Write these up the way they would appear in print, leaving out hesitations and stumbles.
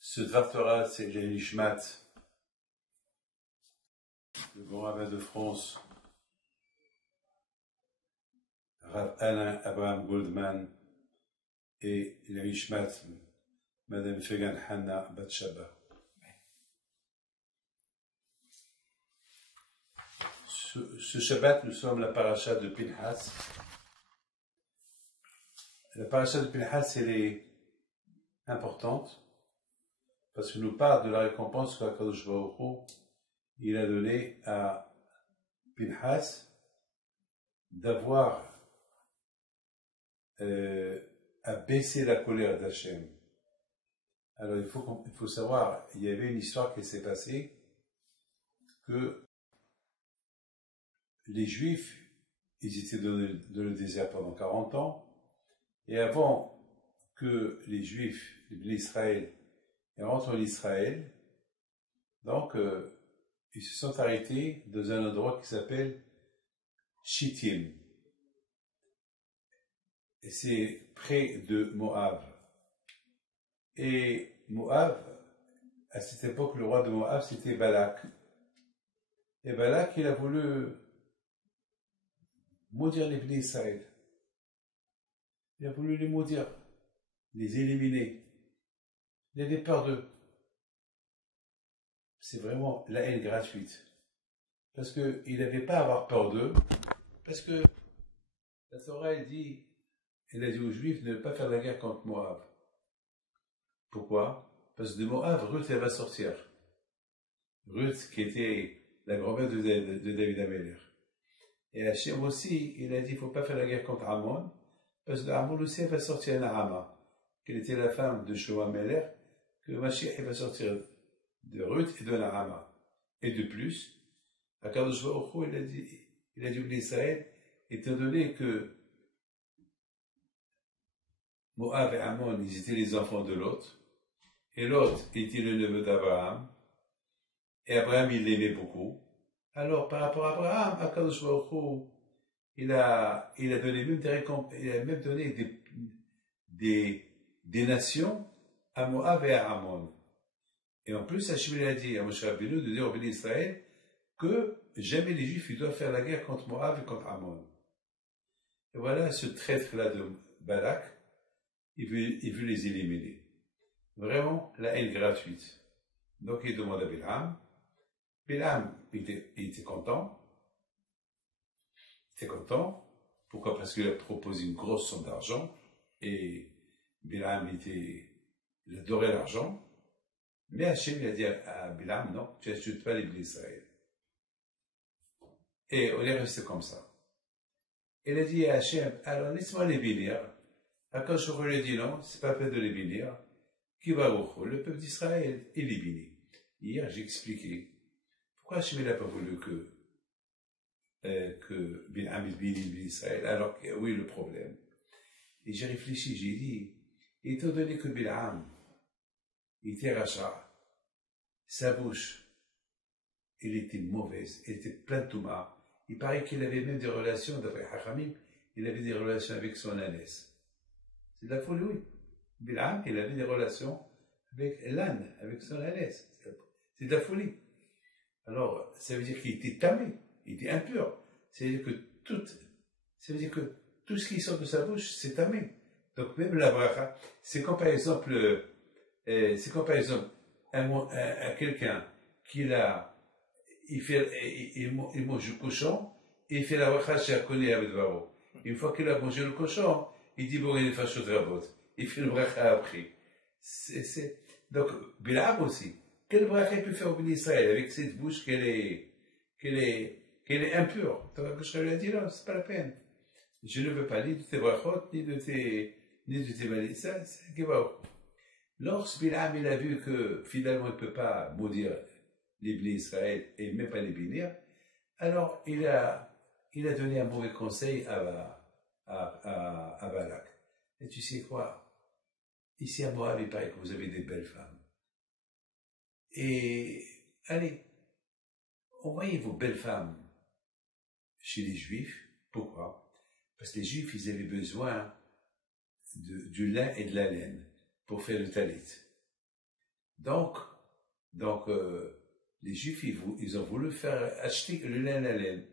Ce Dvar Torah, c'est les Nishmat, le grand rabbin de France, Rav Alain Abraham Goldman, et les Nishmat, Madame Fegan Hanna Batshaba. Ce Shabbat, nous sommes la paracha de Pinhas. La paracha de Pinhas, elle est importante parce que nous parle de la récompense qu'Akadosh Baruch Hu il a donnée à Pinhas d'avoir à baisser la colère d'Hachem. Alors il faut savoir, il y avait une histoire qui s'est passée que les Juifs, ils étaient dans le désert pendant 40 ans, et avant que les Juifs, l'Israël, rentrent en Israël, donc ils se sont arrêtés dans un endroit qui s'appelle Shittim. Et c'est près de Moab. Et Moab, à cette époque, le roi de Moab, c'était Balak. Et Balak, il a voulu maudire les Bnei Israël. Il a voulu les maudire, les éliminer. Il avait peur d'eux. C'est vraiment la haine gratuite. Parce qu'il n'avait pas à avoir peur d'eux. Parce que la Torah, elle a dit aux Juifs de ne pas faire la guerre contre Moab. Pourquoi? Parce que de Moab, Ruth, elle va sortir. Ruth, qui était la grand-mère de David Améler. Et Hachem aussi, il a dit, il ne faut pas faire la guerre contre Ammon, parce que Ammon aussi, elle va sortir Nahama, qu'elle était la femme de Shoa Meler, que Mashiach, va sortir de Ruth et de Nahama. Et de plus, Akadosh Baruch Hu, il a dit à Israël, étant donné que Moab et Ammon, ils étaient les enfants de Lot, et Lot était le neveu d'Abraham, et Abraham, il l'aimait beaucoup. Alors, par rapport à Abraham, Akadosh Baruch Hu, il a donné même il a même donné des nations à Moab et à Ammon. Et en plus, Hachem a dit à Moshe Rabbeinu de dire au Béni Israël que jamais les Juifs ils doivent faire la guerre contre Moab et contre Ammon. Et voilà, ce traître-là de Balak, il veut les éliminer. Vraiment, la haine gratuite. Donc, il demande à Bilam. Bilam, il était content. Il était content. Pourquoi? Parce qu'il a proposé une grosse somme d'argent. Et Bilam, il adorait l'argent. Mais Hachem, il a dit à Bilam, non, tu n'achètes pas les blés d'Israël. Et on est resté comme ça. Il a dit à Hachem, alors laisse-moi les bénir. Akadosh Baruch Hu lui a dit non, c'est pas la peine de les bénir. Qui va au le peuple d'Israël, il est béni. Hier, j'ai expliqué pourquoi Hachem n'a pas voulu que Bilam bénisse Israël, alors que oui, le problème. Et j'ai réfléchi, j'ai dit, étant donné que Bilam, il était rachat, sa bouche, elle était mauvaise, elle était pleine de touma. Il paraît qu'il avait même des relations, d'après Hachamim, il avait des relations avec son ânesse. C'est de la folie, oui. Bilam, il avait des relations avec l'âne, avec son ânesse. C'est de la folie. Alors, ça veut dire qu'il était tamé, il était impur. Ça veut dire que tout ce qui sort de sa bouche, c'est tamé. Donc, même la bracha, c'est comme par exemple, à quelqu'un qui il mange du cochon, et il fait la bracha chez Akoni avec Varo. Une fois qu'il a mangé le cochon, il dit bon, il est fâché de rabot. Il fait le bracha après. Donc, Bilam aussi. Quelle bracha il peut faire au Béni Israël avec cette bouche qu'elle est impure? Donc, je lui ai dit non, c'est pas la peine. Je ne veux pas ni de tes brachot, ni de tes malis. Ça, c'est Gebaou. Lorsque Bilam, il a vu que finalement il ne peut pas maudire les Béni Israël et même pas les bénir, alors il a donné un mauvais conseil à Balak. Et tu sais quoi? Ici à Moab, il paraît que vous avez des belles femmes. Et allez, envoyez vos belles femmes chez les Juifs. Pourquoi? Parce que les Juifs, ils avaient besoin du lin et de la laine pour faire le talit. Donc les Juifs, ils ont voulu faire acheter le lin et la laine.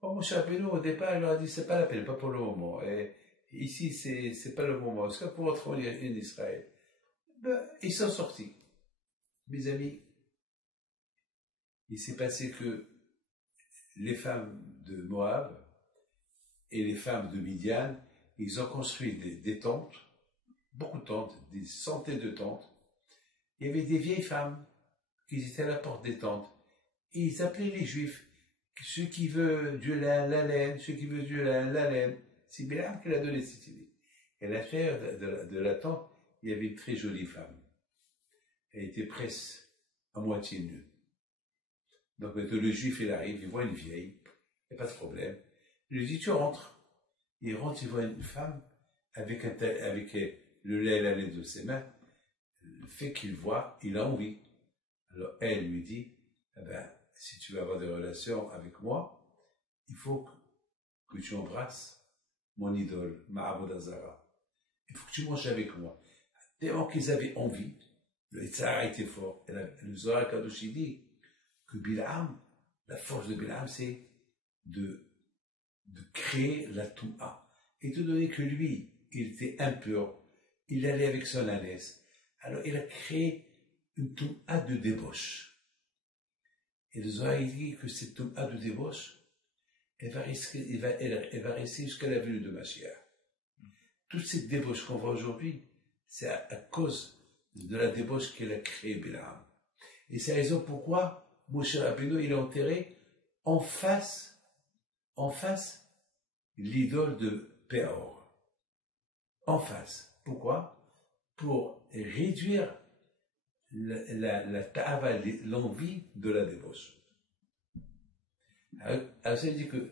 Bon, Moshe Rabbeinu, au départ, il leur a dit, c'est pas la peine, pas pour le moment. Et ici, c'est pas le moment. Est-ce que pour retrouver en Israël? Ben, ils sont sortis. Mes amis, il s'est passé que les femmes de Moab et les femmes de Midian, ils ont construit des tentes, beaucoup de tentes, des centaines de tentes. Il y avait des vieilles femmes qui étaient à la porte des tentes. Et ils appelaient les Juifs, ceux qui veulent du lin, la laine, ceux qui veulent du lin, la laine. C'est Bilam qui l'a donné cette idée. Et à l'intérieur de la tente, il y avait une très jolie femme. Elle était presque à moitié nue. Donc, quand le Juif, il arrive, il voit une vieille, il n'y a pas de problème. Il lui dit, tu rentres. Il rentre, il voit une femme avec le lait et la laine de ses mains. Le fait qu'il voit, il a envie. Alors, elle lui dit, eh ben, si tu veux avoir des relations avec moi, il faut que tu embrasses mon idole, Ma'abod Hazara. Il faut que tu manges avec moi. Tellement qu'ils avaient envie, le Yitzhara était fort. Et le Zohar Kadosh dit que Bilam, la force de Bilam, c'est de créer la Touma. Étant donné que lui, il était impur, il allait avec son ânesse. Alors il a créé une Touma de débauche. Et le Zohar dit que cette Touma de débauche, elle va rester jusqu'à la venue de Mashiach. Toute cette débauche qu'on voit aujourd'hui, c'est à cause de la débauche qu'elle a créée Bilam. Et c'est la raison pourquoi Moshe Rabbeinu, il a enterré en face l'idole de Péor. En face. Pourquoi? Pour réduire la ta'ava, l'envie de la débauche. Alors ça veut dire que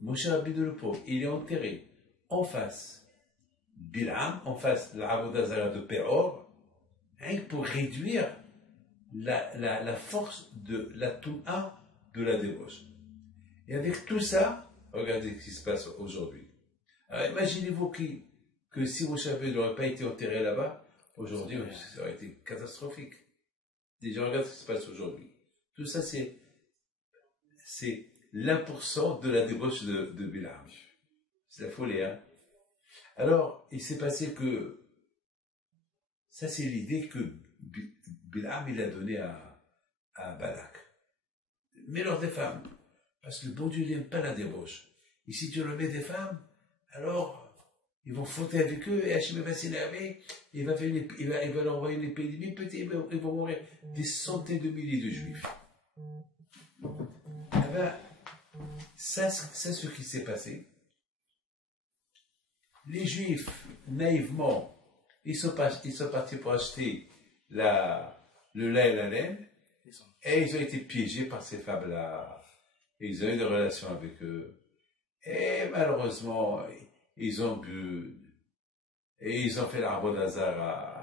Moshe Rabbeinu le pauvre, il est enterré en face Bilam, en face l'Avodah Zara de Péor, hein, pour réduire la force de la Touma de la débauche. Et avec tout ça, regardez ce qui se passe aujourd'hui. Alors imaginez-vous que si Moshe Rabbeinu n'aurait pas été enterré là-bas, aujourd'hui, ça aurait été catastrophique. Déjà, regardez ce qui se passe aujourd'hui. Tout ça, c'est l'1% de la débauche de Bilam. C'est la folie, hein. Alors, il s'est passé que, ça c'est l'idée que Bilam, il a donnée à Balak. Mets-leur des femmes, parce que le bon Dieu n'aime pas la débauche. Et si tu leur mets des femmes, alors, ils vont fauter avec eux, et Hachem va s'énerver, il va leur envoyer une épidémie, peut-être ils vont mourir des centaines de milliers de Juifs. Eh bien, c'est ce qui s'est passé. Les Juifs, naïvement, ils sont partis pour acheter le lait et la laine, et ils ont été piégés par ces femmes-là. Ils ont eu des relations avec eux. Et malheureusement, ils ont bu, et ils ont fait l'arbre d'Azara.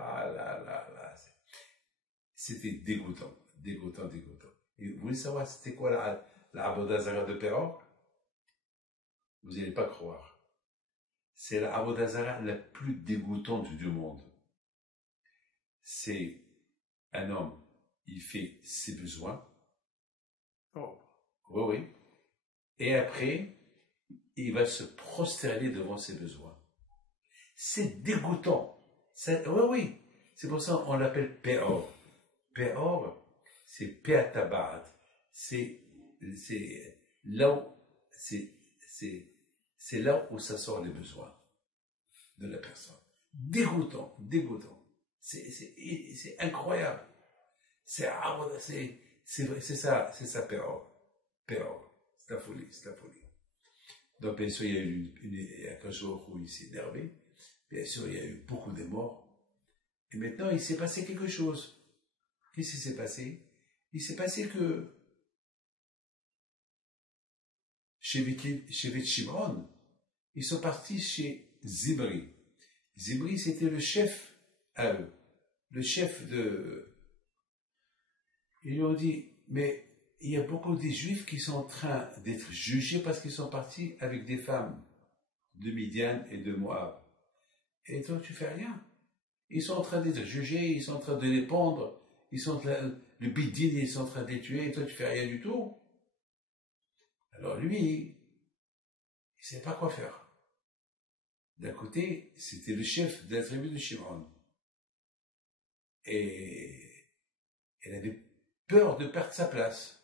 C'était dégoûtant. Et vous voulez savoir c'était quoi l'arbre d'Azara de Péor? Vous n'allez pas croire. C'est la Avodah Zara la plus dégoûtante du monde. C'est un homme, il fait ses besoins. Oh. Oui. Et après, il va se prosterner devant ses besoins. C'est dégoûtant. Oui. C'est pour ça qu'on l'appelle Péor. Péor, c'est Péatabat. C'est là où ça sort les besoins de la personne. Dégoûtant. C'est incroyable. C'est ça, Péor. C'est la folie. Donc, bien sûr, il y a qu'un jour où il s'est énervé. Bien sûr, il y a eu beaucoup de morts. Et maintenant, il s'est passé quelque chose. Qu'est-ce qui s'est passé? Il s'est passé que chez Beth Shimron, ils sont partis chez Zimri. Zimri, c'était le chef à eux. Le chef de... Ils lui ont dit, mais il y a beaucoup de Juifs qui sont en train d'être jugés parce qu'ils sont partis avec des femmes de Midian et de Moab. Et toi, tu fais rien. Ils sont en train de les juger, ils sont en train de les pendre, ils sont en train, le bidin, ils sont en train de les tuer, et toi, tu fais rien du tout. Alors lui, il savait pas quoi faire. D'un côté, c'était le chef de la tribu de Shimon. Et elle avait peur de perdre sa place.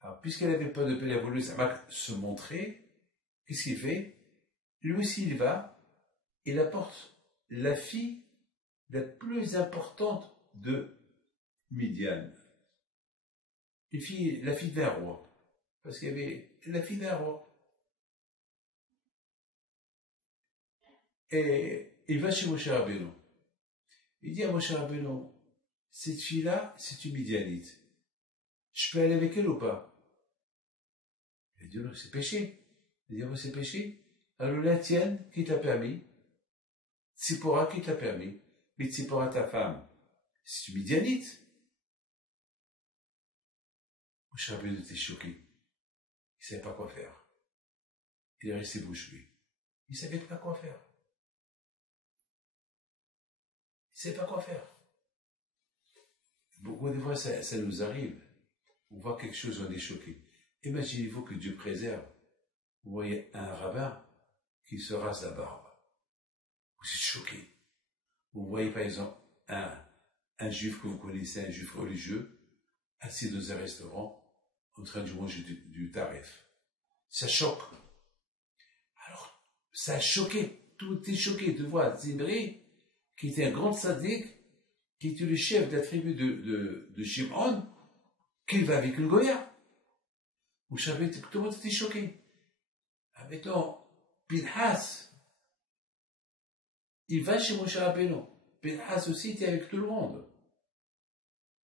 Alors, puisqu'elle avait peur de perdre, elle a voulu se montrer. Qu'est-ce qu'il fait? Lui aussi, il va, il apporte la fille la plus importante de Midian. La fille d'un roi. Parce qu'il y avait la fille d'un roi. Et il va chez Moshe Rabbeinu. Il dit à Moshe Rabbeinu, cette fille-là, c'est une Midianite. Je peux aller avec elle ou pas? Il dit, non, c'est péché. Il dit, oh, c'est péché. Alors la tienne qui t'a permis, Tsipora qui t'a permis, mais Tsipora ta femme, c'est une Midianite. Moshe Rabbeinu était choqué. Il ne savait pas quoi faire. Il est resté bouche bée. Il ne savait pas quoi faire. Il ne savait pas quoi faire. Beaucoup de fois, ça nous arrive. On voit quelque chose, on est choqué. Imaginez-vous que Dieu préserve. Vous voyez un rabbin qui se rase la barbe. Vous êtes choqué. Vous voyez par exemple un juif que vous connaissez, un juif religieux, assis dans un restaurant, en train de manger du tarif. Ça choque. Alors, ça a choqué. Tout est choqué de voir Zimri, qui était un grand sadique, qui était le chef de la tribu de Shimon, qu'il va avec le Goya. Vous savez, tout le monde était choqué. Mettons, Pinhas, il va chez Moshe Rabbeinu. Pinhas aussi était avec tout le monde.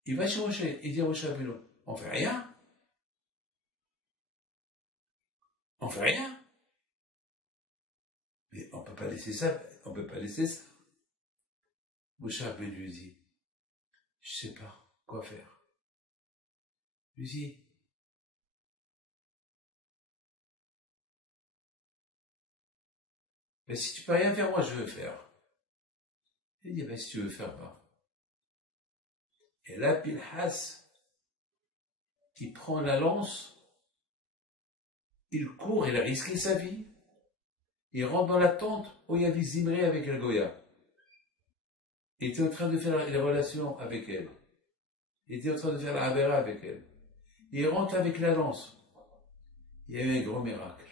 Il va chez Moshe, il dit à Moshe Rabbeinu, on fait rien. On fait rien. Mais on peut pas laisser ça, on peut pas laisser ça. Moshe Rabbeinu lui dit, je sais pas quoi faire. Lui dit, mais si tu peux rien faire, moi je veux faire. Il dit, ben si tu veux faire, pas. Et là, Pinhas, qui prend la lance, il court, il a risqué sa vie. Il rentre dans la tente où il y avait Zimri avec El Goya. Il était en train de faire les relations avec elle. Il était en train de faire la Havera avec elle. Il rentre avec la lance. Il y a eu un gros miracle.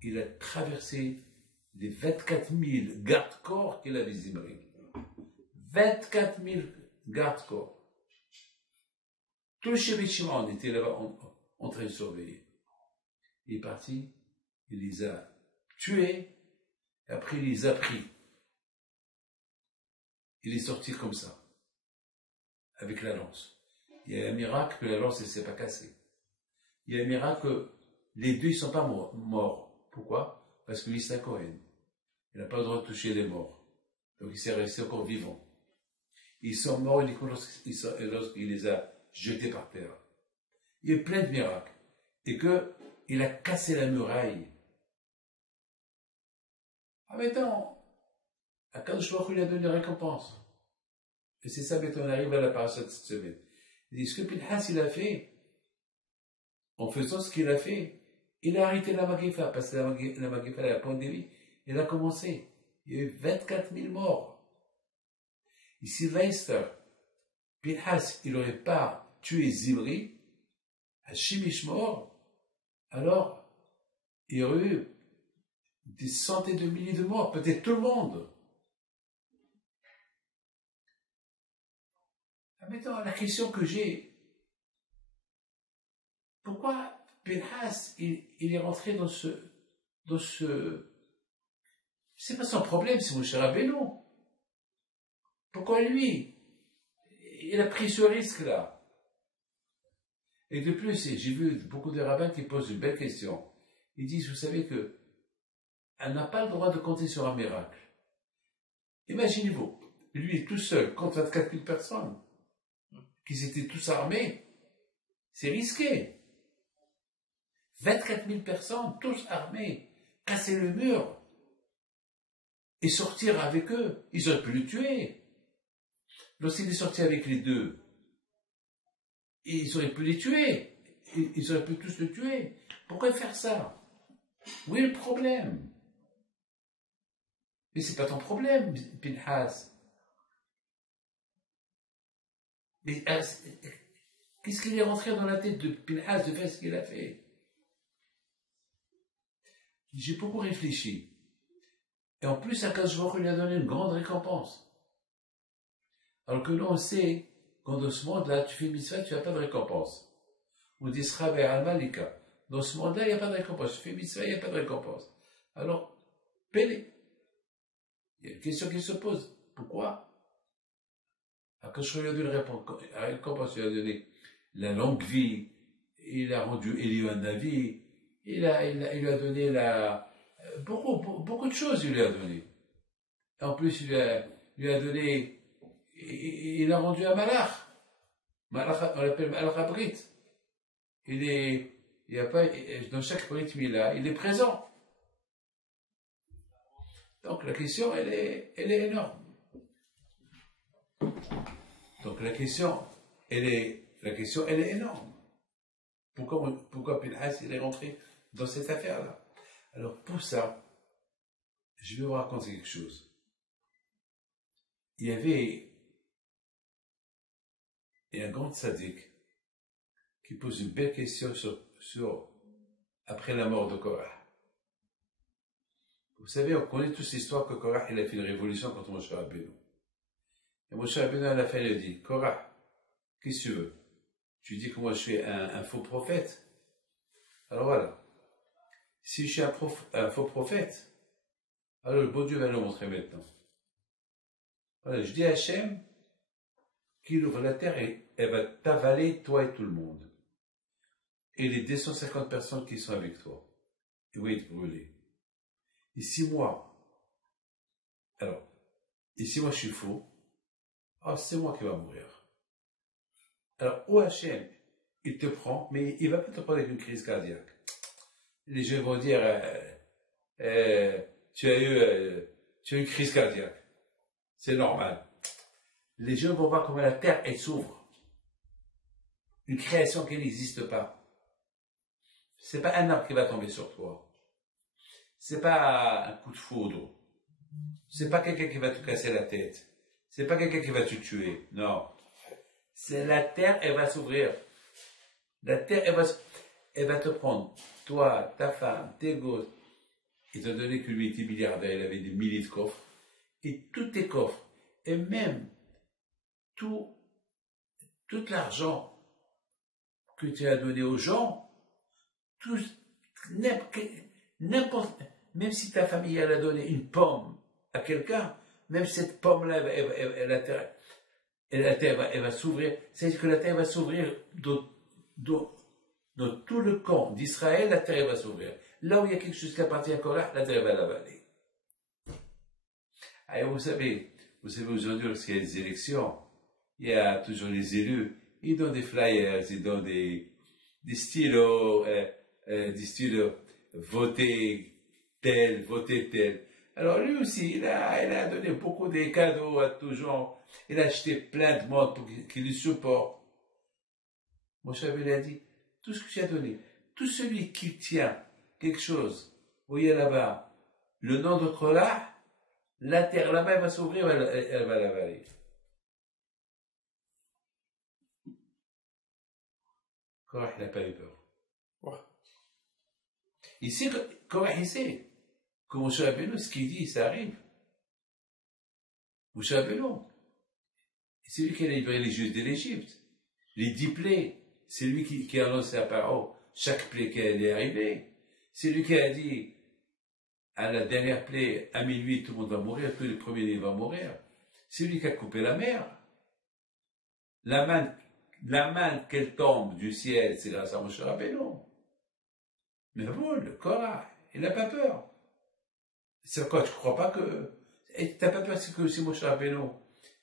Il a traversé les 24 000 gardes-corps qu'il avait Zimri. 24 000 gardes-corps. Tout le Shevet Shimon était là-bas en train de surveiller. Il est parti, il les a tués, et après il les a pris. Il est sorti comme ça, avec la lance. Il y a un miracle que la lance ne s'est pas cassée. Il y a un miracle que les deux ne sont pas morts. Pourquoi? Parce que lui c'est un Cohen. Il n'a pas le droit de toucher les morts. Donc il s'est resté encore vivant. Ils sont morts uniquement lorsqu'il les a jetés par terre. Il y a plein de miracles. Et qu'il a cassé la muraille. Ah, maintenant, Akadosh Baruch Hu lui a donné une récompense. Et c'est ça, maintenant, on arrive à la paracha de cette semaine. Il dit, ce que Pinhas, il a fait, en faisant ce qu'il a fait, il a arrêté la Magéfa, parce que la Magéfa, la pandémie, elle a commencé. Il y a eu 24 000 morts. Et si Pinhas, il n'aurait pas tué Zimri, à Shimish mort, alors il y aurait eu des centaines de milliers de morts, peut-être tout le monde. Maintenant, la question que j'ai, pourquoi Pinhas, il est rentré dans ce, c'est pas son problème, c'est Moshe Rabbeinu. Pourquoi lui, il a pris ce risque-là? Et de plus, j'ai vu beaucoup de rabbins qui posent une belle question. Ils disent, vous savez que elle n'a pas le droit de compter sur un miracle. Imaginez-vous, lui tout seul contre 24 000 personnes, qu'ils étaient tous armés, c'est risqué. 24 000 personnes, tous armés, casser le mur et sortir avec eux. Ils auraient pu le tuer. Lorsqu'il est sorti avec les deux, ils auraient pu les tuer. Ils auraient pu tous le tuer. Pourquoi faire ça? Où est le problème? Mais c'est pas ton problème, Pinhas. Mais qu'est-ce qu'il est rentré dans la tête de Pinhas de faire ce qu'il a fait? J'ai beaucoup réfléchi. Et en plus, Akadosh Baruch Hu lui a donné une grande récompense. Alors que nous, on sait qu'en dans ce monde-là, tu fais mitzvah, tu n'as pas de récompense. On dit Sraber al-Malika. Dans ce monde-là, il n'y a pas de récompense. Tu fais mitzvah, il n'y a pas de récompense. Alors, paie-les. Il y a une question qui se pose. Pourquoi? Akadosh Baruch Hu lui a donné la récompense, il lui a donné la longue vie, il a rendu Eliyahu Navi, il lui a donné beaucoup de choses, il lui a donné. En plus, il lui a donné, il a rendu un malach. Malach, on l'appelle Malach Abrit. Il y a pas, dans chaque Brit Mila, il est présent. Donc la question, elle est énorme. Donc la question, elle est énorme. Pourquoi Pinhas, il est rentré dans cette affaire-là? Alors pour ça, je vais vous raconter quelque chose. Il y avait un grand tzaddik qui pose une belle question sur après la mort de Korah. Vous savez, on connaît tous l'histoire que Korah, il a fait une révolution contre Moshe Rabbeinu. Et Moshe Rabbeinu, à la fin, il a dit, Korah, qu'est-ce que tu veux? Tu dis que moi je suis un faux prophète? Alors voilà. Si je suis un faux prophète, alors le bon Dieu va le montrer maintenant. Voilà, je dis à Hachem qu'il ouvre la terre et elle va t'avaler, toi et tout le monde. Et les 250 personnes qui sont avec toi. Ils vont être brûlés. Et si moi je suis faux, c'est moi qui vais mourir. Alors, au Hachem, il te prend, mais il ne va pas te prendre avec une crise cardiaque. Les gens vont dire, tu as eu une crise cardiaque. C'est normal. Les gens vont voir comment la terre, elle s'ouvre. Une création qui n'existe pas. C'est pas un arbre qui va tomber sur toi. C'est pas un coup de foudre. C'est pas quelqu'un qui va te casser la tête. C'est pas quelqu'un qui va te tuer. Non. C'est la terre, elle va s'ouvrir. La terre, elle va te prendre. Toi, ta femme, tes gosses. Étant donné que lui était milliardaire, il avait des milliers de coffres. Et tous tes coffres. Et même tout l'argent que tu as donné aux gens, n'importe, même si ta famille elle a donné une pomme à quelqu'un, même cette pomme-là, la terre va s'ouvrir. C'est-à-dire que la terre va s'ouvrir dans tout le camp d'Israël, la terre va s'ouvrir. Là où il y a quelque chose qui appartient à Korah, la terre va l'avaler. Alors vous savez aujourd'hui, lorsqu'il y a des élections, il y a toujours les élus, ils donnent des flyers, ils donnent des stylos, votez tel, votez tel. Alors lui aussi, il a donné beaucoup de cadeaux à tous gens, il a acheté plein de monde pour qu'il le supporte. Moshe Rabbeinu a dit, tout ce que tu as donné, tout celui qui tient quelque chose, où il y a là-bas le nom de Korah, la terre là-bas elle va s'ouvrir, elle va l'avaler. Korah n'a pas eu peur. Ouais. Il sait que Korah, il sait que Moshe Rabbeinu, ce qu'il dit, ça arrive. Moshe Rabbeinu, c'est lui qui a libéré les Juifs de l'Égypte. Les 10 plaies, c'est lui qui a annoncé à Paro chaque plaie qui allait arriver. C'est lui qui a dit à la dernière plaie, à minuit, tout le monde va mourir, tous les premiers vont mourir. C'est lui qui a coupé la mer. La manne qu'elle tombe du ciel, c'est grâce à Moshe Rabbeinu. Mais vous, le Korah, il n'a pas peur. C'est quoi, tu ne crois pas que... Et tu n'as pas peur que c'est Moshe Rabbeinu.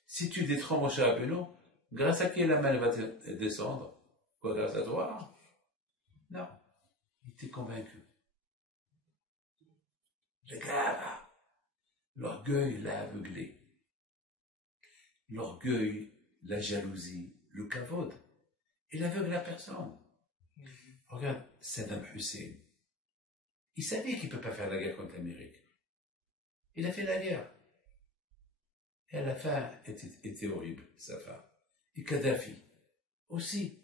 Si tu détrônes Moshe Rabbeinu, grâce à qui la manne va descendre? Quoi, grâce à toi? Non. était convaincu. Le gars, l'orgueil l'a aveuglé. L'orgueil, la jalousie, le kavod, il aveugle la personne. Regarde Saddam Hussein. Il savait qu'il ne peut pas faire la guerre contre l'Amérique. Il a fait la guerre. Et à la fin, était horrible, sa fin. Et Kadhafi, aussi.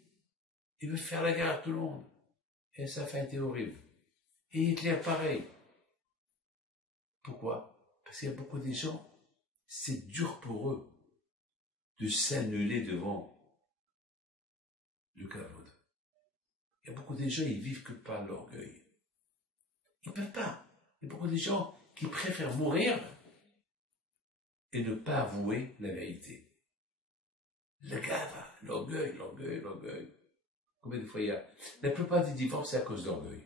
Il veut faire la guerre à tout le monde. Et sa fin était horrible. Et Hitler, pareil. Pourquoi? Parce qu'il y a beaucoup de gens, c'est dur pour eux de s'annuler devant le kavod. Il y a beaucoup de gens, ils vivent que par l'orgueil. Ils ne peuvent pas. Il y a beaucoup de gens qui préfèrent mourir et ne pas avouer la vérité. Le gars, l'orgueil, l'orgueil, l'orgueil. Combien de fois il y a? La plupart des divorces, c'est à cause d'orgueil.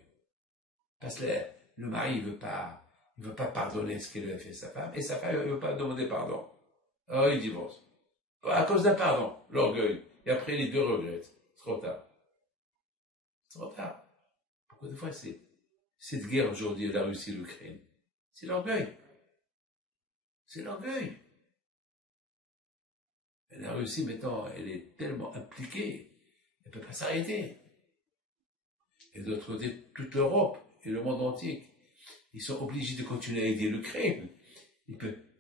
Parce que le mari, il veut pas pardonner ce qu'il a fait à sa femme, et sa femme, elle ne veut pas demander pardon. Alors, il divorce. À cause d'un pardon, l'orgueil. Et après, les deux regrettent. C'est trop tard. C'est trop tard. Beaucoup de fois, c'est cette guerre aujourd'hui, la Russie et l'Ukraine. C'est l'orgueil. C'est l'orgueil. Et la Russie, maintenant, elle est tellement impliquée, elle ne peut pas s'arrêter. Et d'autre côté, toute l'Europe et le monde entier, ils sont obligés de continuer à aider l'Ukraine.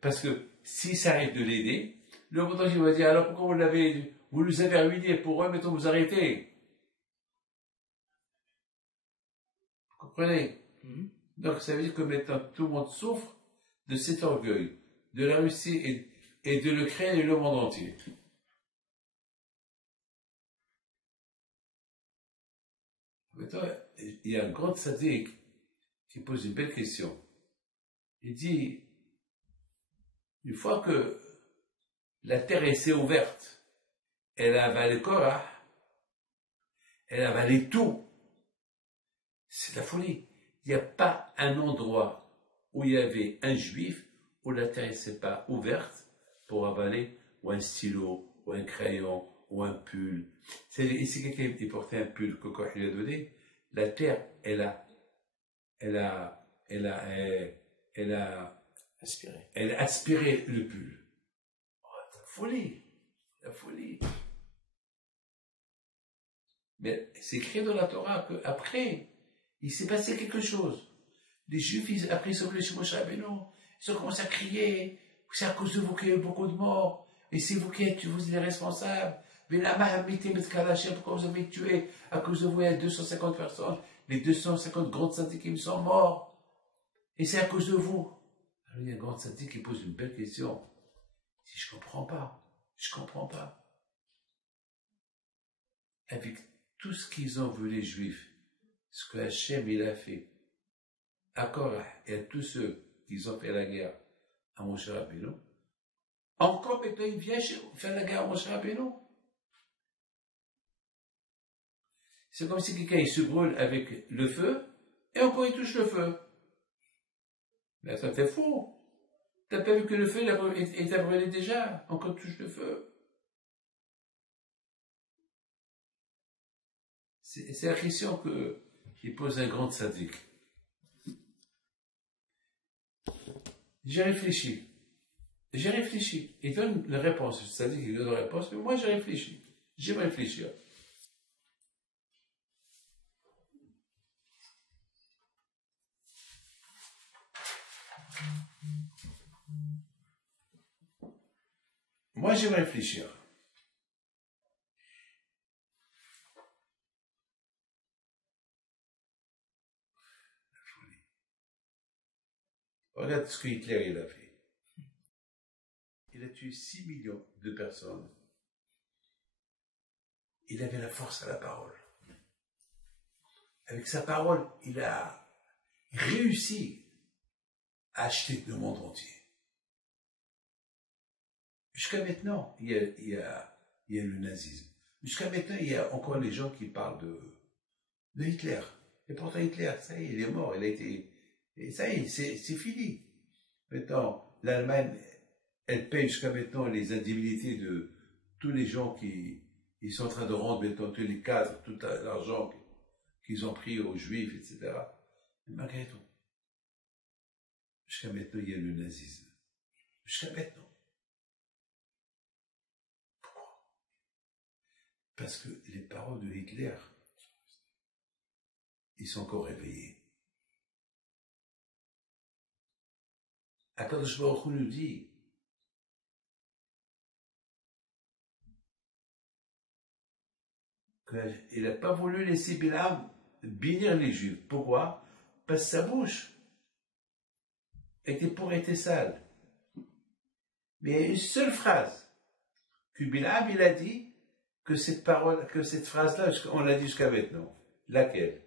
Parce que s'ils s'arrêtent de l'aider, le monde entier va dire, alors pourquoi vous nous avez ruinés pour eux, maintenant vous arrêtez. Vous comprenez? Donc ça veut dire que maintenant tout le monde souffre de cet orgueil, de la Russie et de l'Ukraine et le monde entier. Maintenant, il y a un grand sadique qui pose une belle question. Il dit, une fois que la terre s'est ouverte, elle a avalé Korah, elle a avalé tout. C'est de la folie. Il n'y a pas un endroit où il y avait un juif où la terre ne s'est pas ouverte pour avaler ou un stylo, ou un crayon, ou un pull. Ici, quelqu'un qui portait un pull que quand il a donné, la terre, elle a aspiré le pull. Oh, c'est la folie. La folie. Mais c'est écrit dans la Torah qu'après, il s'est passé quelque chose. Les Juifs, après, ils sont venus chez Moshe Rabbeinu, ils ont commencé à crier, c'est à cause de vous qu'il y a eu beaucoup de morts, et c'est vous qui êtes, vous êtes les responsables. Mais la Mahamité, pourquoi vous avez tué? À cause de vous, il y a 250 personnes, les 250 grandes syndics sont morts, et c'est à cause de vous. Alors il y a un grand syndic qui pose une belle question. Si je comprends pas. Avec tout ce qu'ils ont vu les Juifs, ce que Hachem il a fait, à Korah et à tous ceux qui ont fait la guerre à Moshe Rabbeinu, encore maintenant il vient faire la guerre à Moshe Rabbeinu. C'est comme si quelqu'un il se brûle avec le feu, et encore il touche le feu. Mais attends, t'es fou. T'as pas vu que le feu il t'a brûlé déjà, encore tu touches le feu. C'est la question qu'il pose un grand sadique. J'ai réfléchi. Il donne la réponse. Le sadique, il donne la réponse, mais moi j'ai réfléchi. J'aime réfléchir. Moi j'aime réfléchir. Regarde ce que Hitler il a fait. Il a tué 6 millions de personnes. Il avait la force à la parole. Avec sa parole, il a réussi à acheter le monde entier. Jusqu'à maintenant, il y a le nazisme. Jusqu'à maintenant, il y a encore les gens qui parlent de Hitler. Et pourtant, Hitler, ça y est, il est mort. Et ça y est, c'est fini. Maintenant, l'Allemagne, elle paye jusqu'à maintenant les indemnités de tous les gens qui sont en train de rendre maintenant tous les cadres, tout l'argent qu'ils ont pris aux Juifs, etc. Mais malgré tout, jusqu'à maintenant, il y a le nazisme. Jusqu'à maintenant. Pourquoi? Parce que les paroles de Hitler, ils sont encore réveillés. Akadosh Baruch Hu nous dit qu'il n'a pas voulu laisser Bilam bénir les Juifs. Pourquoi? Parce que sa bouche était pour être sale. Mais il y a une seule phrase que Bilam il a dit que cette parole, que cette phrase-là, on l'a dit jusqu'à maintenant. Laquelle?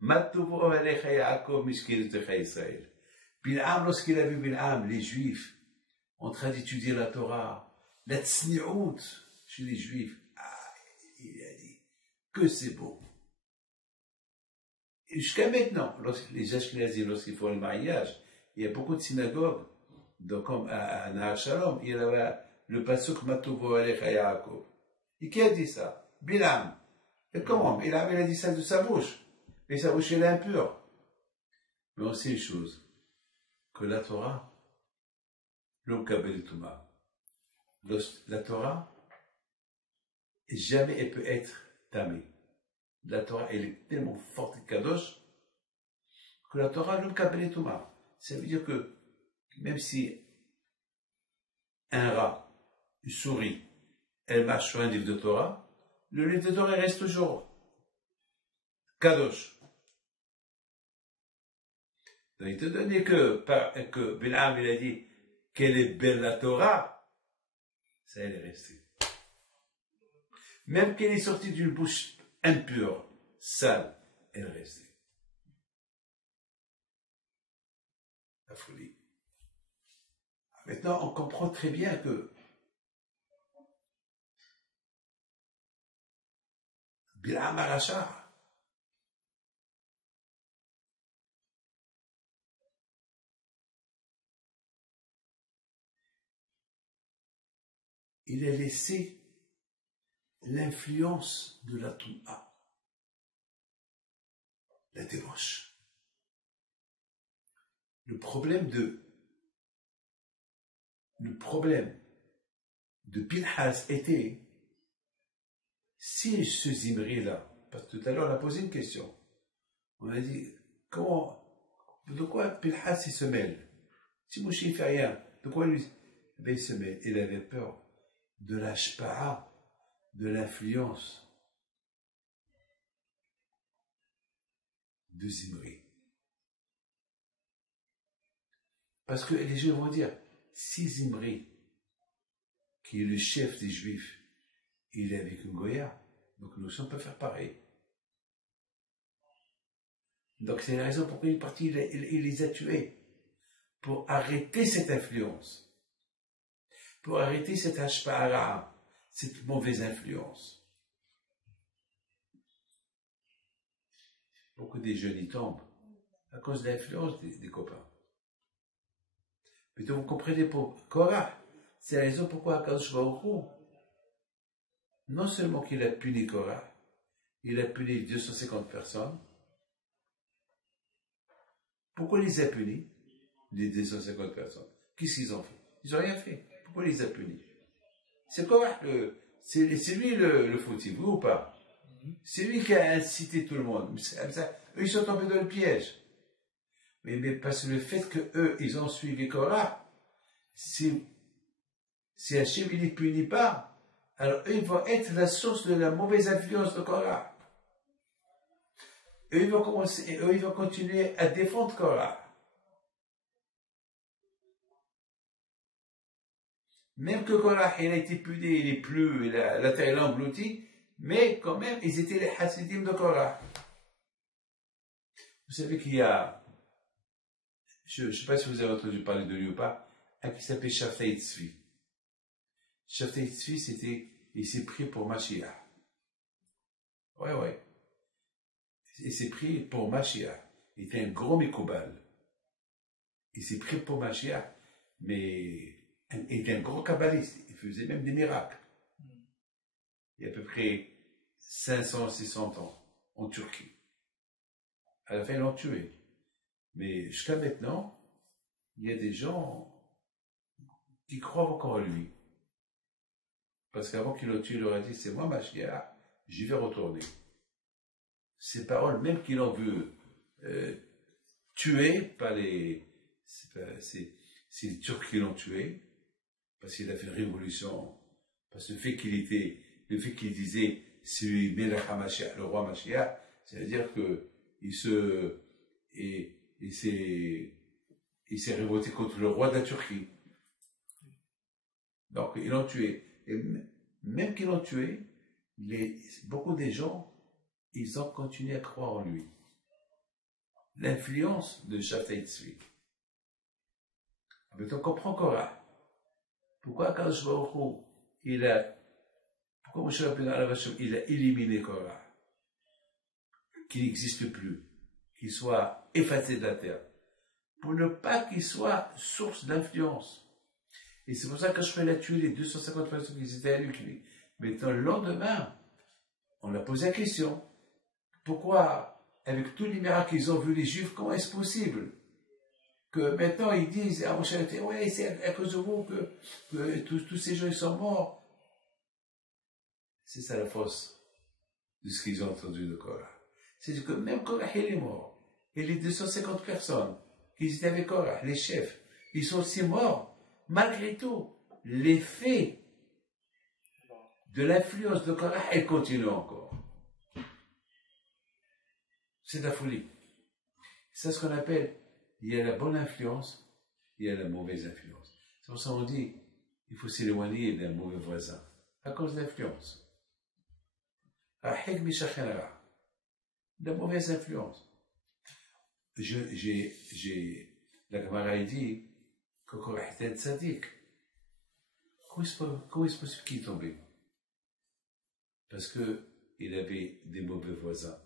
Matuvo alecha Yaakov miskirtecha Israël. Bilam, lorsqu'il a vu Bilam, les Juifs, en train d'étudier la Torah, la tsniout chez les Juifs, il a dit que c'est beau. Et jusqu'à maintenant, lorsque les Ashkenazim, lorsqu'ils font le mariage, il y a beaucoup de synagogues, donc comme à Nahar Shalom, il y a le pasuk Matuvo alecha Yaakov. Et qui a dit ça? Bilam. Et comment? Il a dit ça de sa bouche. Et sa bouche, elle est impure. Mais on sait une chose, que la Torah, la Torah, jamais elle peut être tamée. La Torah, elle est tellement forte et kadosh, que la Torah, ça veut dire que, même si un rat, une souris, elle marche sur un livre de Torah, le livre de Torah reste toujours kadosh. Donc, étant donné que Bilam il a dit qu'elle est belle la Torah, ça elle est restée. Même qu'elle est sortie d'une bouche impure, sale, elle est restée. La folie. Maintenant, on comprend très bien que Bilam Aracha, il a laissé l'influence de la Touma, la débauche. Le problème de Pinhas était, si ce Zimri-là, parce que tout à l'heure on a posé une question, on a dit, de quoi Pinhas il se mêle? Si Moshe ne fait rien, de quoi lui? Ben, il se mêle. Il avait peur de la shpa'a, de l'influence de Zimri. Parce que les Juifs vont dire, si Zimri, qui est le chef des Juifs, il est avec une Goya, donc nous aussi on peut faire pareil. Donc c'est la raison pour laquelle il est parti, il les a tués, pour arrêter cette influence, pour arrêter cette hashpa'ara, cette mauvaise influence. Beaucoup des jeunes y tombent à cause de l'influence des copains. Mais donc vous comprenez pour Korah, c'est la raison pourquoi Akadosh Baruch Hu, non seulement qu'il a puni Korah, il a puni 250 personnes. Pourquoi il les a punis, les 250 personnes? Qu'est-ce qu'ils ont fait? Ils n'ont rien fait. Pourquoi il les a punis? C'est Korah, c'est lui le fautif, oui ou pas? C'est lui qui a incité tout le monde. Eux, ils sont tombés dans le piège. Mais parce que le fait qu'eux, ils ont suivi Korah, si Hachem ne les punit pas, alors eux, ils vont être la source de la mauvaise influence de Korah. Eux, ils vont continuer à défendre Korah. Même que Korah, il a été puni, il est plus, la terre est engloutie, mais quand même, ils étaient les Hasidim de Korah. Vous savez qu'il y a, je ne sais pas si vous avez entendu parler de lui ou pas, un qui s'appelait Shaftei Tzvi. Shaftei Tzvi, il s'est pris pour Mashiach. Ouais. Il s'est pris pour Mashiach. Il était un gros Mekoubal. Il s'est pris pour Mashiach, mais il était un gros kabbaliste. Il faisait même des miracles. Il y a à peu près 500, 600 ans en Turquie. À la fin, ils l'ont tué. Mais jusqu'à maintenant, il y a des gens qui croient encore en lui. Parce qu'avant qu'il le tue, il leur a dit, c'est moi Mashiach, j'y vais retourner. Ces paroles, même qu'il en veut tuer, pas les... C'est les Turcs qui l'ont tué, parce qu'il a fait une révolution, parce que le fait qu'il disait, c'est lui, Melech HaMashiach, le roi Mashiach, ça veut dire que il s'est révolté contre le roi de la Turquie. Donc, ils l'ont tué. Et même qu'ils l'ont tué, beaucoup des gens, ils ont continué à croire en lui. L'influence de Shafei Tzvi. Mais on comprend Korah. Pourquoi Kadosh Baruch Hu, pourquoi Moshe Rabbeinu il a éliminé Korah, qu'il n'existe plus, qu'il soit effacé de la terre, pour ne pas qu'il soit source d'influence. Et c'est pour ça que je a tué les 250 personnes qui étaient avec lui. Mais dans le lendemain, on a posé la question. Pourquoi, avec tous les miracles qu'ils ont vus les Juifs, comment est-ce possible que maintenant ils disent à Moshe, ouais, c'est à cause de vous que tous ces gens ils sont morts. C'est ça la force de ce qu'ils ont entendu de Korah. C'est que même Korah il est mort. Et les 250 personnes qui étaient avec Korah, les chefs, ils sont aussi morts. Malgré tout, l'effet de l'influence de Korah, elle continue encore. C'est de la folie. C'est ce qu'on appelle, il y a la bonne influence, il y a la mauvaise influence. C'est pour ça qu'on dit, il faut s'éloigner d'un mauvais voisin, à cause de l'influence. La mauvaise influence. La Gemara dit que Korah était tzaddik. Comment est-ce possible qu'il est tombé? Parce qu'il avait des mauvais voisins.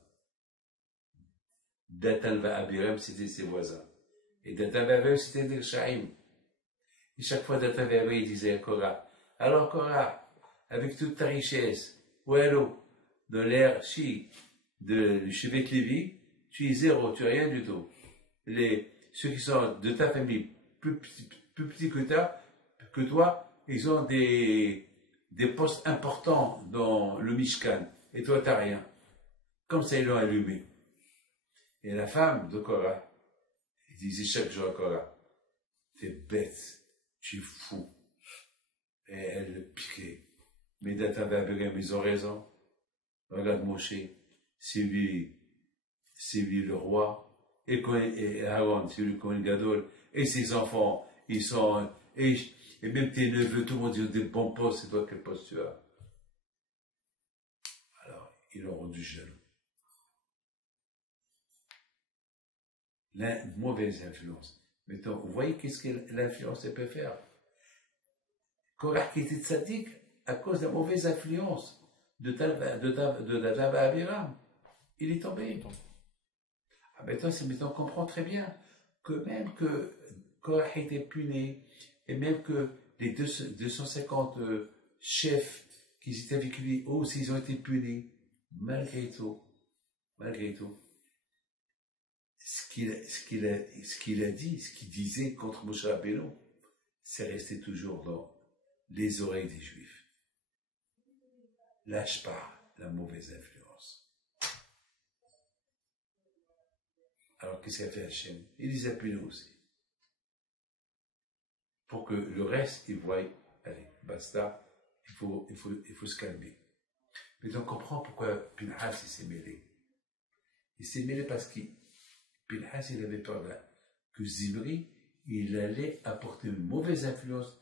Datan va Abiram, c'était ses voisins. Et Datan va Abiram, c'était des Shaim. Et chaque fois, Datan va Abiram, il disait à Korah, alors Korah, avec toute ta richesse, Ouelo, dans l'ère Chi de Chevet Lévi, tu es zéro, tu n'as rien du tout. Ceux qui sont de ta famille plus petits que toi, ils ont des postes importants dans le Mishkan. Et toi, tu n'as rien. Comme ça, ils l'ont allumé. Et la femme de Korah, elle disait chaque jour à Korah, t'es bête, tu es fou. Et elle le piquait. Mais Datan et Abiram, ils ont raison. Regarde Moshe, c'est lui le roi. Et Aaron, c'est lui le Kohen Gadol. Et ses enfants, ils sont, et même tes neveux, tout le monde dit des bons postes, c'est toi quel poste tu as. Alors, ils l'ont rendu jaloux. La mauvaise influence. Maintenant, vous voyez qu'est-ce que l'influence peut faire. Korah qui était tzaddik à cause de la mauvaise influence de Datan Abiram, il est tombé. Ah, maintenant, on comprend très bien que même que Korah était puni, et même que les 250 chefs qui étaient avec lui, eux aussi, ils ont été punis, malgré tout, ce qu'il a dit, ce qu'il disait contre Moshe Rabbeinu, c'est resté toujours dans les oreilles des Juifs. Lâche pas la mauvaise influence. Alors qu'est-ce qu'a fait Hachem? Il les a punis aussi. Pour que le reste, ils voient, allez, basta, il faut se calmer. Mais on comprend pourquoi Pinhas s'est mêlé. Il s'est mêlé parce que Pinhas, il avait peur que Zimri, il allait apporter une mauvaise influence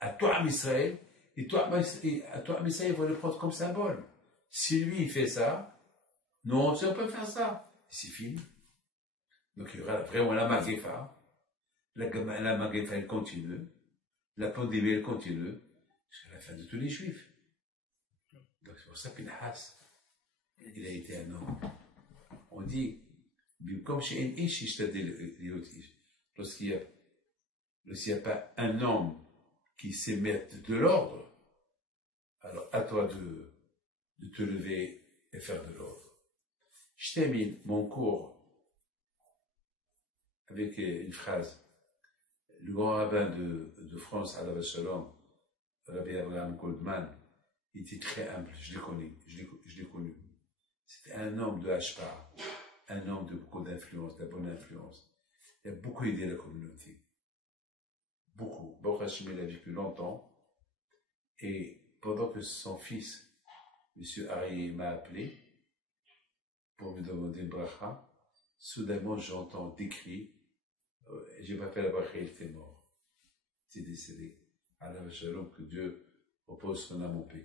à toi, Israël, et toi, Israël, il va le prendre comme symbole. Si lui, il fait ça, non, tu ne peux pas faire ça. C'est fini. Donc, il y aura vraiment la Magéfa. La Magéfa, elle continue. La pandémie, elle continue. Jusqu'à la fin de tous les Juifs. Donc, c'est pour ça que Pinhas, il a été un homme. On dit, comme chez un ish, lorsqu'il n'y a pas un homme qui sait mettre de l'ordre, alors à toi de te lever et faire de l'ordre. Je termine mon cours avec une phrase. Le grand rabbin de France, Alav Shalom, Rabbi Abraham Goldman, il était très humble, je l'ai connu. C'était un homme de Hashpa, un homme de beaucoup d'influence, de la bonne influence. Il a beaucoup aidé la communauté. Beaucoup. Baruch Hashem, il a vécu longtemps. Et pendant que son fils, M. Arié, m'a appelé pour me demander une bracha, soudainement j'entends des cris. J'ai pas fait la bracha, il était mort. Il était décédé. Alors, Shalom, que Dieu repose son âme en paix,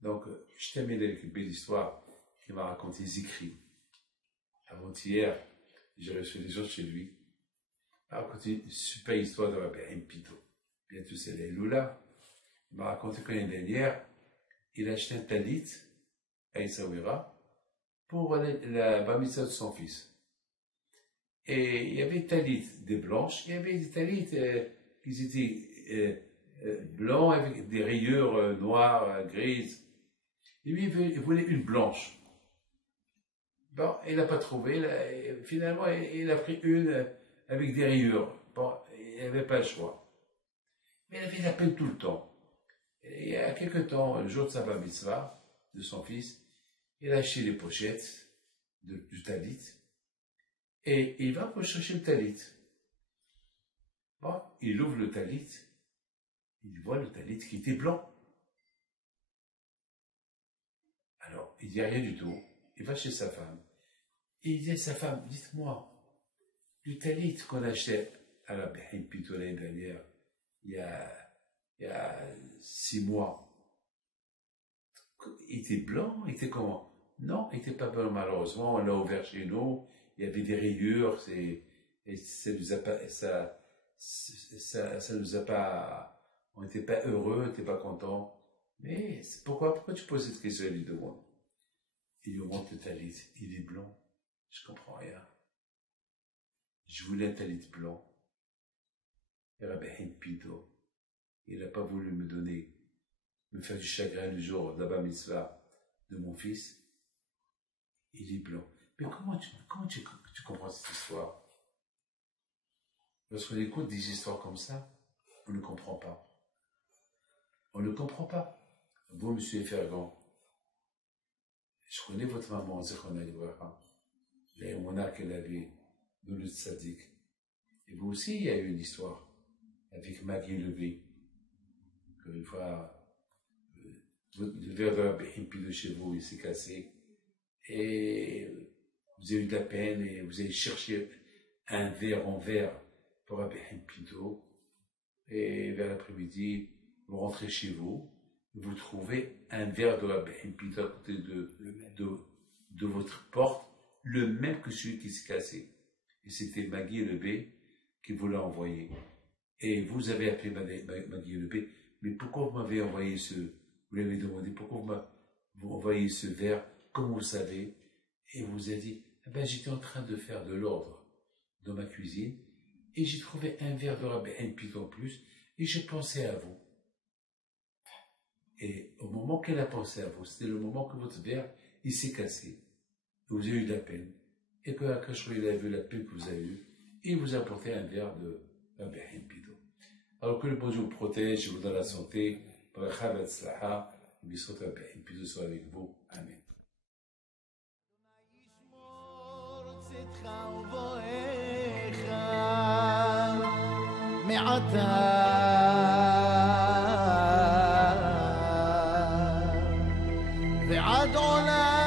Donc, je termine avec une belle histoire qu'il m'a raconté Zikri. Avant-hier, j'ai reçu des gens chez lui. Il m'a raconté une super histoire de Rabbi Haim Pito. Bientôt c'est les Lula. Il m'a raconté que l'année dernière, il a acheté un talit à Essaouira pour la bar mitzvah de son fils. Et il y avait des talit des blanches, il y avait des talit qui étaient blancs avec des rayures noires, grises. Et lui, il voulait une blanche. Bon, il n'a pas trouvé. Finalement, il a pris une avec des rayures. Bon, il n'avait pas le choix. Mais il avait la peine tout le temps. Et il y a quelque temps, le jour de sa bar mitzvah, de son fils, il a acheté les pochettes du talit. Et il va pour chercher le talit. Bon, il ouvre le talit. Il voit le talit qui était blanc. Alors, il dit rien du tout. Il va chez sa femme. Et il dit à sa femme, dites-moi, le talit qu'on achetait à la Haim Pito l'année dernière, il y a 6 mois, il était blanc, il était comment? Non, il n'était pas blanc malheureusement, on l'a ouvert chez nous, il y avait des rayures, et ça nous a pas, ça nous a pas, on n'était pas heureux, on n'était pas content. Mais pourquoi tu poses cette question? Il lui demande. Il lui montre le talit, il est blanc. Je comprends rien. Je voulais un talit blanc. Et Rabbi Haim Pito, il n'a pas voulu me faire du chagrin le jour de la bar mitzvah de mon fils. Il est blanc. Mais comment tu comprends cette histoire? Lorsqu'on écoute des histoires comme ça, on ne comprend pas. On ne comprend pas. Vous, monsieur Fergan, je connais votre maman, Zechona Libraha, la Mouna qu'elle avait dans le Tzadik. Et vous aussi, il y a eu une histoire avec Maggie Levé, qu'une fois, le verre de Rabbi Haim Pito de chez vous, il s'est cassé, et vous avez eu de la peine, et vous avez cherché un verre en verre pour Rabbi Haim Pito, et vers l'après-midi, vous rentrez chez vous, vous trouvez un verre de Rabbi Haim Pito à côté de votre porte, le même que celui qui s'est cassé. Et c'était Maggie Lebé qui vous l'a envoyé. Et vous avez appelé Maggie Lebé, mais pourquoi vous m'avez envoyé vous lui avez demandé pourquoi vous envoyez ce verre, comme vous le savez, et vous a dit, eh ben, j'étais en train de faire de l'ordre dans ma cuisine, et j'ai trouvé un verre de Rabbi Haim Pito en plus, et j'ai pensé à vous. Et au moment qu'elle a pensé à vous, c'était le moment que votre verre, il s'est cassé. Vous avez eu de la peine. Et que Akash, il a vu la peine que vous avez eue, et il vous a apporté un verre de Rabbi Haim Pito. Alors que le bon Dieu vous protège, vous donne la santé, Bracha v'atzlacha, et Bisot Rabbi Haim Pito soit avec vous. Amen. ועד עולם